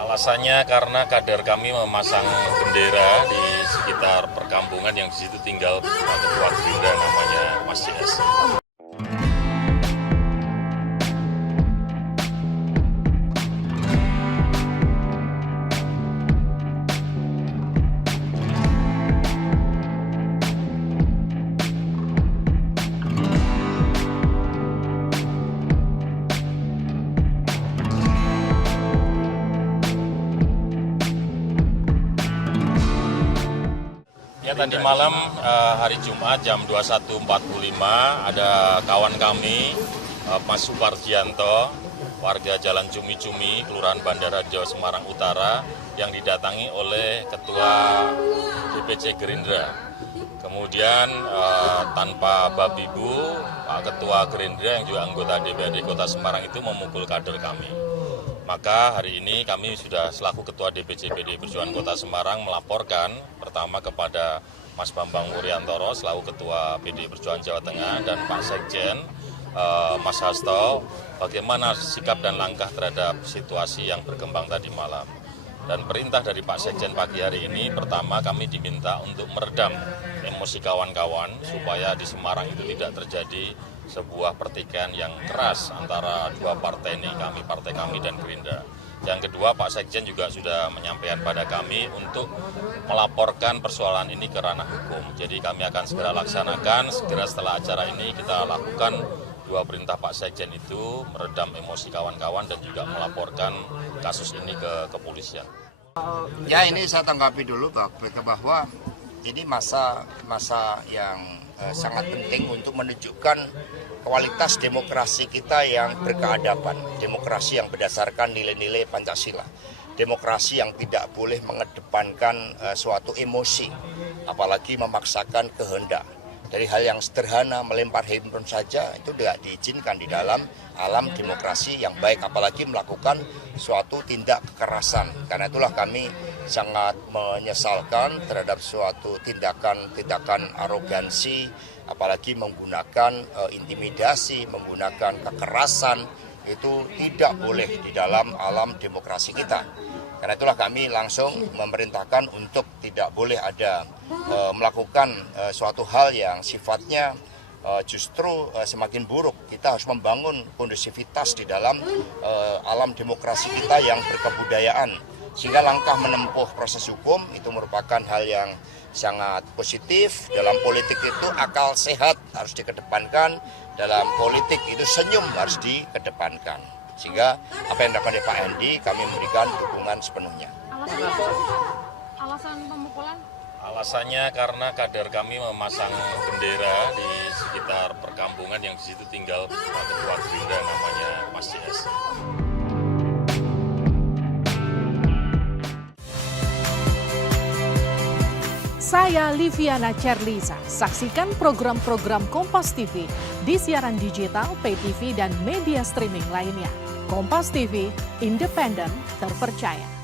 Alasannya karena kader kami memasang bendera di sekitar perkampungan yang di situ tinggal ketua Gerindra namanya Mas CS. Ya, tadi malam hari Jumat jam 21.45 ada kawan kami Mas Suparjianto, warga Jalan Cumi-Cumi, Kelurahan Bandara Jawa Semarang Utara yang didatangi oleh Ketua DPC Gerindra. Kemudian tanpa babi bu, Pak Ketua Gerindra yang juga anggota DPRD Kota Semarang itu memukul kader kami. Maka hari ini kami sudah selaku Ketua DPC PDI Perjuangan Kota Semarang melaporkan pertama kepada Mas Bambang Wuryantoro selaku Ketua PDI Perjuangan Jawa Tengah dan Pak Sekjen Mas Hasto bagaimana sikap dan langkah terhadap situasi yang berkembang tadi malam. Dan perintah dari Pak Sekjen pagi hari ini pertama kami diminta untuk meredam emosi kawan-kawan supaya di Semarang itu tidak terjadi sebuah pertikaian yang keras antara dua partai ini, partai kami dan Gerindra. Yang kedua, Pak Sekjen juga sudah menyampaikan pada kami untuk melaporkan persoalan ini ke ranah hukum. Jadi kami akan segera laksanakan, segera setelah acara ini kita lakukan dua perintah Pak Sekjen itu, meredam emosi kawan-kawan dan juga melaporkan kasus ini ke kepolisian. Ya, ini saya tanggapi dulu bahwa ini masa yang sangat penting untuk menunjukkan kualitas demokrasi kita yang berkeadaban, demokrasi yang berdasarkan nilai-nilai Pancasila, demokrasi yang tidak boleh mengedepankan suatu emosi, apalagi memaksakan kehendak. Dari hal yang sederhana, melempar handphone saja itu tidak diizinkan di dalam alam demokrasi yang baik, apalagi melakukan suatu tindak kekerasan. Karena itulah kami sangat menyesalkan terhadap suatu tindakan arogansi, apalagi menggunakan intimidasi, menggunakan kekerasan, itu tidak boleh di dalam alam demokrasi kita. Karena itulah kami langsung memerintahkan untuk tidak boleh ada melakukan suatu hal yang sifatnya justru semakin buruk. Kita harus membangun kondusivitas di dalam alam demokrasi kita yang berkebudayaan. Sehingga langkah menempuh proses hukum itu merupakan hal yang sangat positif. Dalam politik itu akal sehat harus dikedepankan, dalam politik itu senyum harus dikedepankan. Sehingga apa yang dilakukan oleh Pak Hendi kami memberikan dukungan sepenuhnya. Alasan pemukulan? Alasannya karena kader kami memasang bendera di sekitar perkampungan yang di situ tinggal Ketua Gerindra namanya Mas CS. Saya Liviana Cerlisa. Saksikan program-program Kompas TV di siaran digital, pay TV, dan media streaming lainnya. Kompas TV, independen, terpercaya.